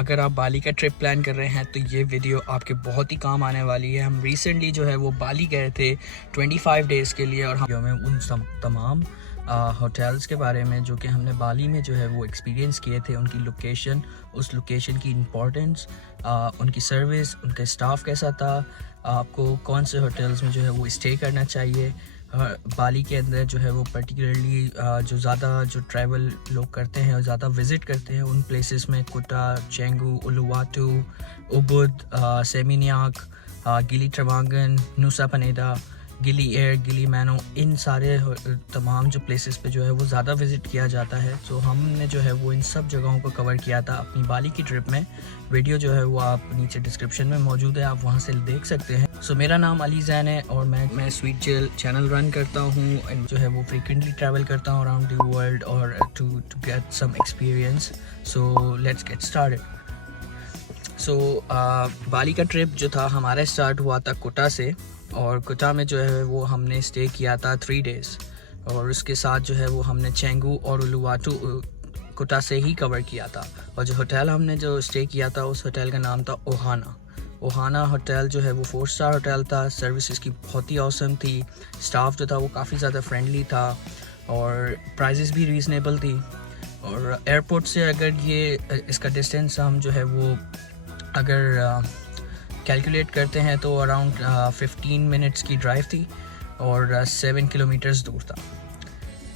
अगर आप बाली का ट्रिप प्लान कर रहे हैं तो ये वीडियो आपके बहुत ही काम आने वाली है। हम रिसेंटली जो है वो बाली गए थे 25 डेज़ के लिए, और हमें उन तमाम होटल्स के बारे में जो कि हमने बाली में जो है वो एक्सपीरियंस किए थे, उनकी लोकेशन, उस लोकेशन की इम्पोर्टेंस, उनकी सर्विस, उनका स्टाफ कैसा था, आपको कौन से होटल्स में जो है वो स्टे करना चाहिए। बाली के अंदर जो है वो पर्टिकुलरली जो ज़्यादा जो ट्रैवल लोग करते हैं और ज़्यादा विज़िट करते हैं उन प्लेसेस में कुटा, चेंगू, उलुवाटू, उबुद, सेमिनियाक, गिली ट्रवांगन, नुसा पनेदा, गिली एयर, गिली मैनो, इन सारे तमाम जो प्लेसेस पे जो है वो ज़्यादा विज़िट किया जाता है। तो हमने जो है वो इन सब जगहों को कवर किया था अपनी बाली की ट्रिप में। वीडियो जो है वो आप नीचे डिस्क्रिप्शन में मौजूद है, आप वहाँ से देख सकते हैं। सो मेरा नाम अली ज़ैन है और मैं स्वीट जेल चैनल रन करता हूँ, जो है वो फ्रीक्वेंटली ट्रैवल करता हूँ अराउंड द वर्ल्ड और to get some experience. So let's get started. So Bali का ट्रिप जो था हमारा स्टार्ट हुआ था कुटा से, और कुटा में जो है वो हमने स्टे किया था 3 डेज़, और उसके साथ जो है वो हमने चेंगू और उलुवाटू कुटा से ही कवर किया था। और जो होटल हमने जो स्टे किया था उस होटल का नाम था ओहाना होटल। जो है वो 4 स्टार होटल था, सर्विस इसकी बहुत ही ऑसम थी, स्टाफ जो था वो काफ़ी ज़्यादा फ्रेंडली था और प्राइजेस भी रीज़नेबल थी। और एयरपोर्ट से अगर ये इसका डिस्टेंस हम जो है वो अगर कैलकुलेट करते हैं तो अराउंड 15 मिनट्स की ड्राइव थी और 7 किलोमीटर्स दूर था।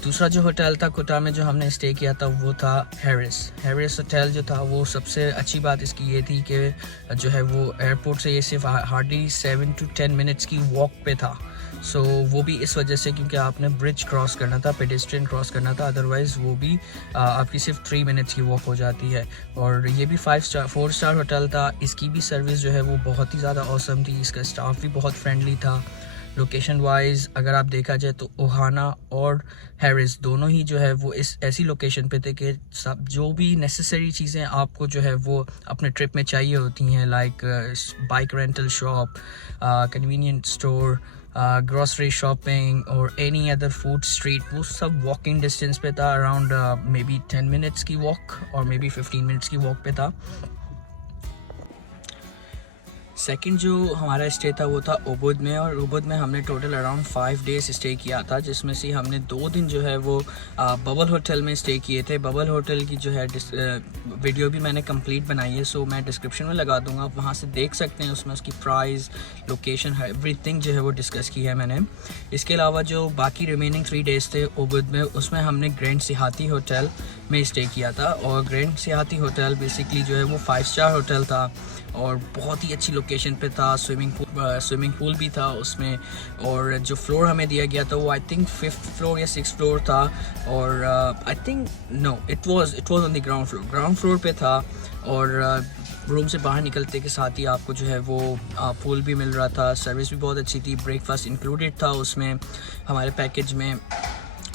दूसरा जो होटल था कुटा में जो हमने स्टे किया था वो था हैरिस होटल। जो था वो सबसे अच्छी बात इसकी ये थी कि जो है वो एयरपोर्ट से ये सिर्फ हार्डली 7 to 10 मिनट्स की वॉक पे था। सो वो भी इस वजह से क्योंकि आपने ब्रिज क्रॉस करना था, पेडेस्ट्रियन क्रॉस करना था, अदरवाइज़ वो भी आपकी सिर्फ 3 मिनट्स की वॉक हो जाती है। और ये भी 4 स्टार होटल था, इसकी भी सर्विस जो है वो बहुत ही ज़्यादा ऑसम थी, इसका स्टाफ भी बहुत फ्रेंडली था। लोकेशन वाइज अगर आप देखा जाए तो ओहाना और हैरिस दोनों ही जो है वो इस ऐसी लोकेशन पे थे कि सब जो भी नेसेसरी चीज़ें आपको जो है वो अपने ट्रिप में चाहिए होती हैं, like bike rental shop, convenient store, grocery shopping और एनी अदर फूड स्ट्रीट, वो सब वॉकिंग डिस्टेंस पे था। अराउंड मे बी 10 मिनट्स की वॉक और मे बी 15 मिनट्स की वॉक पे था। सेकंड जो हमारा स्टे था वो था उबुद में, और उबुद में हमने टोटल अराउंड 5 डेज़ स्टे किया था, जिसमें से हमने 2 दिन जो है वो बबल होटल में स्टे किए थे। बबल होटल की जो है वीडियो भी मैंने कंप्लीट बनाई है, सो मैं डिस्क्रिप्शन में लगा दूंगा, आप वहाँ से देख सकते हैं। उसमें उसकी प्राइस, लोकेशन, एवरीथिंग जो है वो डिस्कस की है मैंने। इसके अलावा जो बाकी रिमेनिंग 3 डेज़ थे उबुद में, उसमें हमने ग्रैंड सिहाती होटल में स्टे किया था। और ग्रैंड सिहाती होटल बेसिकली जो है वो 5 स्टार होटल था और बहुत ही अच्छी लोकेशन पे था। स्विमिंग पूल भी था उसमें, और जो फ्लोर हमें दिया गया था वो आई थिंक 5th फ्लोर या 6th फ्लोर था, और I think no it was on the ground floor पे था। और रूम से बाहर निकलते के साथ ही आपको जो है वो पूल भी मिल रहा था, सर्विस भी बहुत अच्छी थी, ब्रेकफास्ट इंक्लूडेड था उसमें हमारे पैकेज में।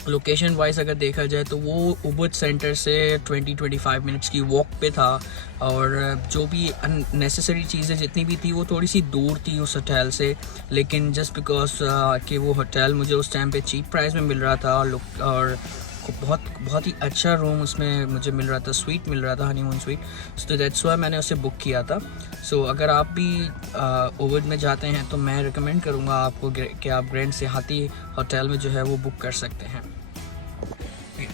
लोकेशन वाइज अगर देखा जाए तो वो उबुद सेंटर से 20-25 मिनट्स की वॉक पे था, और जो भी अननेसेसरी चीज़ें जितनी भी थी वो थोड़ी सी दूर थी उस होटल से, लेकिन जस्ट बिकॉज कि वो होटल मुझे उस टाइम पे चीप प्राइस में मिल रहा था और बहुत ही अच्छा रूम उसमें मुझे मिल रहा था, स्वीट मिल रहा था, हनीमून स्वीट, तो दैट्स व्हाई मैंने उसे बुक किया था। सो अगर आप भी उबुद में जाते हैं तो मैं रिकमेंड करूँगा आपको कि आप ग्रैंड सिहाती होटल में जो है वो बुक कर सकते हैं।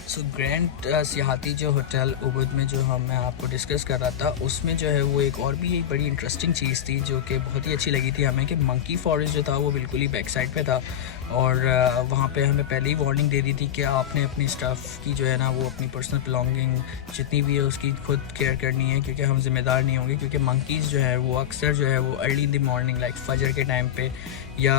सो ग्रैंड सिहाती जो होटल उबुद में जो मैं आपको डिस्कस कर रहा था, उसमें जो है वो एक और भी एक बड़ी इंटरेस्टिंग चीज़ थी जो कि बहुत ही अच्छी लगी थी हमें, कि मंकी फॉरेस्ट जो था वो बिल्कुल ही बैक साइड पे था। और वहाँ पे हमें पहले ही वार्निंग दे दी थी कि आपने अपनी स्टाफ की जो है ना वो अपनी पर्सनल बिलोंगिंग जितनी भी है उसकी खुद केयर करनी है, क्योंकि हम जिम्मेदार नहीं होंगे। क्योंकि मंकीज़ जो है वो अक्सर जो है वो early in the morning like फजर के टाइम पे या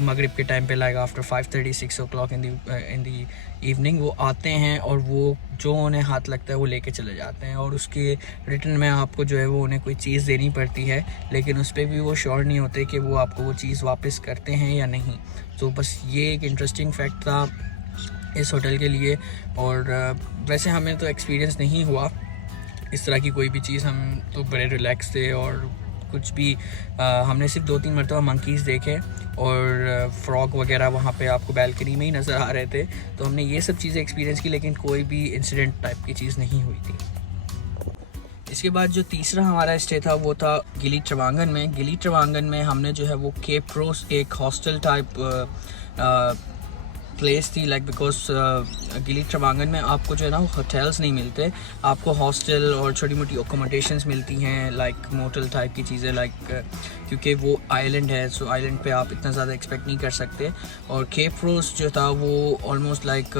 मगरिब के टाइम पे लाइक आफ्टर 5:30-6 o'clock इन दी इवनिंग वो आते हैं, और वो जो उन्हें हाथ लगता है वो लेके चले जाते हैं, और उसके रिटर्न में आपको जो है वो उन्हें कोई चीज़ देनी पड़ती है, लेकिन उस पर भी वो श्योर नहीं होते कि वो आपको वो चीज़ वापस करते हैं या नहीं। तो बस ये एक इंटरेस्टिंग फैक्ट था इस होटल के लिए। और वैसे हमें तो एक्सपीरियंस नहीं हुआ इस तरह की कोई भी चीज़, हम तो बड़े रिलैक्स थे और कुछ भी हमने सिर्फ 2-3 मरतबा मंकीज़ देखे और फ्रॉग वगैरह वहाँ पे आपको बैल्कनी में ही नज़र आ रहे थे, तो हमने ये सब चीज़ें एक्सपीरियंस की, लेकिन कोई भी इंसिडेंट टाइप की चीज़ नहीं हुई थी। इसके बाद जो तीसरा हमारा स्टे था वो था गिली ट्रावांगन में। गिली ट्रावांगन में हमने जो है वो केप रोज एक हॉस्टल टाइप प्लेस थी, लाइक बिकॉज गिली ट्रावांगन में आपको जो है ना होटल्स नहीं मिलते, आपको हॉस्टल और छोटी मोटी अकोमोडेशंस मिलती हैं, लाइक मोटल टाइप की चीज़ें, लाइक क्योंकि वो आइलैंड है, सो आइलैंड पे आप इतना ज़्यादा एक्सपेक्ट नहीं कर सकते। और केप रोज जो था वो ऑलमोस्ट लाइक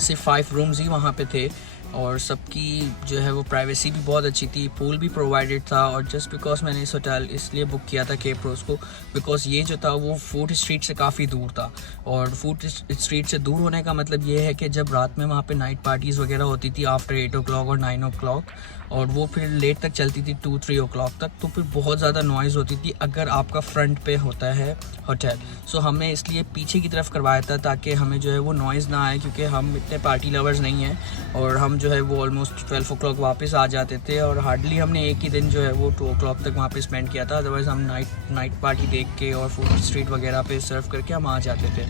सिर्फ 5 रूम्स ही वहाँ पे थे और सबकी जो है वो प्राइवेसी भी बहुत अच्छी थी, पूल भी प्रोवाइडेड था। और जस्ट बिकॉज मैंने इस होटल इसलिए बुक किया था केप रोज को, बिकॉज ये जो था वो फूड स्ट्रीट से काफ़ी दूर था। और फूड स्ट्रीट से दूर होने का मतलब ये है कि जब रात में वहाँ पे नाइट पार्टीज़ वगैरह होती थी आफ्टर 8 o'clock और 9 o'clock, और वो फिर लेट तक चलती थी 2-3 o'clock तक, तो फिर बहुत ज़्यादा नॉइज़ होती थी अगर आपका फ्रंट पे होता है होटल। सो हमने इसलिए पीछे की तरफ करवाया था ताकि हमें जो है वो नॉइज़ ना आए, क्योंकि हम इतने पार्टी लवर्स नहीं हैं और हम जो है वो ऑलमोस्ट 12 o'clock वापस आ जाते थे और हार्डली हमने एक ही दिन जो है वो 2 o'clock तक वहाँ पे स्पेंड किया था। अदरवाइज़ हम नाइट पार्टी देख के और फूड स्ट्रीट वगैरह पे सर्व करके हम आ जाते थे।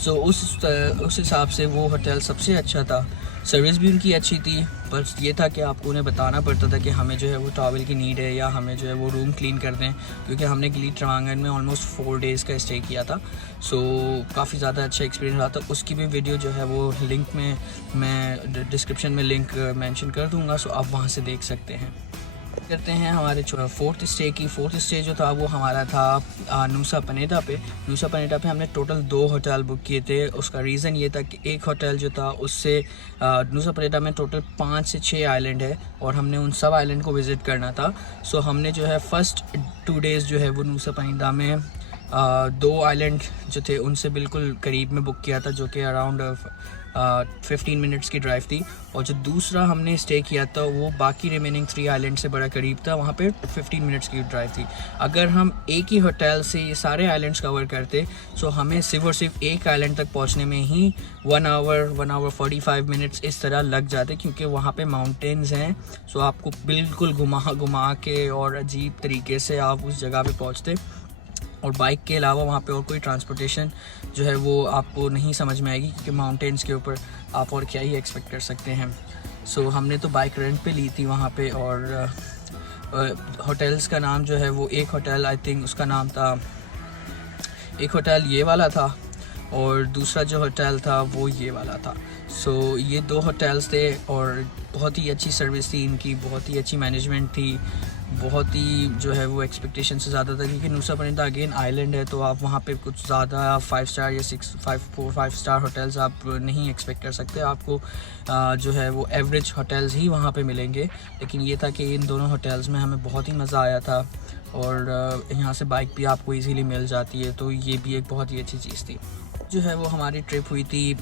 सो उस हिसाब से वो होटल सबसे अच्छा था। सर्विस भी उनकी अच्छी थी, बस ये था कि आपको उन्हें बताना पड़ता था कि हमें जो है वो टॉवल की नीड है या हमें जो है वो रूम क्लीन कर दें, क्योंकि हमने गिली ट्रावांगन में ऑलमोस्ट 4 days का स्टे किया था। सो काफ़ी ज़्यादा अच्छा एक्सपीरियंस रहा था। उसकी भी वीडियो जो है वो लिंक में मैं डिस्क्रिप्शन में लिंक मेंशन कर दूँगा, सो आप वहाँ से देख सकते हैं। करते हैं हमारे फोर्थ स्टे की। फोर्थ स्टे जो था वो हमारा था नूसा पनेटा पे। नूसा पनेटा पे हमने टोटल 2 होटल बुक किए थे। उसका रीज़न ये था कि एक होटल जो था उससे नूसा पनेटा में टोटल 5 से 6 आइलैंड है और हमने उन सब आइलैंड को विज़िट करना था। सो हमने जो है फर्स्ट 2 days जो है वो नूसा पनेटा में 2 आइलैंड जो थे उनसे बिल्कुल करीब में बुक किया था, जो कि अराउंड 15 मिनट्स की ड्राइव थी। और जो दूसरा हमने स्टे किया था वो बाकी रिमेनिंग 3 आइलैंड से बड़ा करीब था, वहाँ पे 15 मिनट्स की ड्राइव थी। अगर हम एक ही होटल से ये सारे आइलैंड्स कवर करते सो हमें सिर्फ और सिर्फ एक आइलैंड तक पहुँचने में ही 1 hour 45 मिनट्स इस तरह लग जाते, क्योंकि वहाँ पे माउंटेन्स हैं। सो आपको बिल्कुल घुमा के और अजीब तरीके से आप उस जगह पे पहुँचते, और बाइक के अलावा वहाँ पे और कोई ट्रांसपोर्टेशन जो है वो आपको नहीं समझ में आएगी, क्योंकि माउंटेन्स के ऊपर आप और क्या ही एक्सपेक्ट कर सकते हैं। सो हमने तो बाइक रेंट पे ली थी वहाँ पे। और होटल्स का नाम जो है वो एक होटल आई थिंक उसका नाम था, एक होटल ये वाला था और दूसरा जो होटल था वो ये वाला था। सो ये 2 होटल्स थे और बहुत ही अच्छी सर्विस थी इनकी, बहुत ही अच्छी मैनेजमेंट थी, बहुत ही जो है वो एक्सपेक्टेशन से ज़्यादा था, क्योंकि नूसा पनेटा अगेन आइलैंड है, तो आप वहाँ पे कुछ ज़्यादा 5 स्टार या 5 स्टार होटल्स आप नहीं एक्सपेक्ट कर सकते। आपको जो है वो एवरेज होटल्स ही वहाँ पे मिलेंगे। लेकिन ये था कि इन दोनों होटल्स में हमें बहुत ही मज़ा आया था और यहाँ से बाइक भी आपको ईज़िली मिल जाती है, तो ये भी एक बहुत ही अच्छी चीज़ थी। जो है वो हमारी ट्रिप हुई थी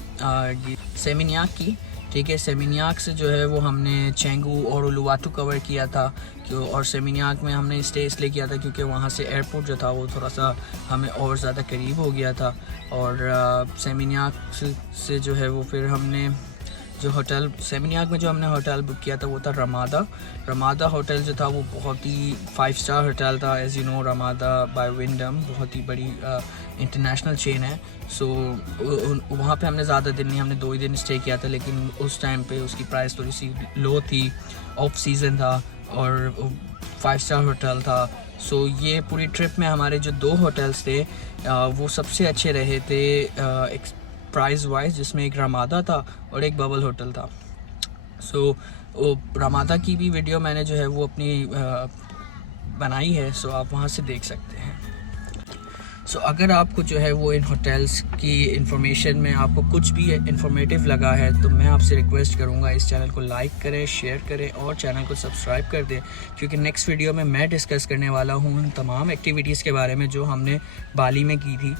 सेमिनियाक की, ठीक है। सेमिनियाक से जो है वो हमने चेंगू और उलुवाटू कवर किया था, और सेमिनियाक में हमने स्टे इसलिए किया था क्योंकि वहाँ से एयरपोर्ट जो था वो थोड़ा सा हमें और ज़्यादा करीब हो गया था। और सेमिनियाक से जो है वो फिर हमने जो होटल सेमिनियाक में जो हमने होटल बुक किया था वो था रमादा होटल जो था वो बहुत ही 5 स्टार होटल था। As you know Ramada by Wyndham बहुत ही बड़ी इंटरनेशनल चेन है। सो वहाँ पे हमने ज़्यादा दिन नहीं, हमने 2 ही दिन स्टे किया था, लेकिन उस टाइम पे उसकी प्राइस थोड़ी सी लो थी, ऑफ सीज़न था और 5 स्टार होटल था। सो ये पूरी ट्रिप में हमारे जो 2 होटल्स थे वो सबसे अच्छे रहे थे प्राइस वाइज, जिसमें एक रमादा था और एक बबल होटल था। सो रमादा की भी वीडियो मैंने जो है वो अपनी बनाई है, सो आप वहाँ से देख सकते हैं। सो अगर आपको जो है वो इन होटल्स की इन्फॉर्मेशन में आपको कुछ भी इन्फॉर्मेटिव लगा है तो मैं आपसे रिक्वेस्ट करूँगा इस चैनल को लाइक करें, शेयर करें और चैनल को सब्सक्राइब कर दें, क्योंकि नेक्स्ट वीडियो में मैं डिस्कस करने वाला हूँ उन तमाम एक्टिविटीज़ के बारे में जो हमने बाली में की थी।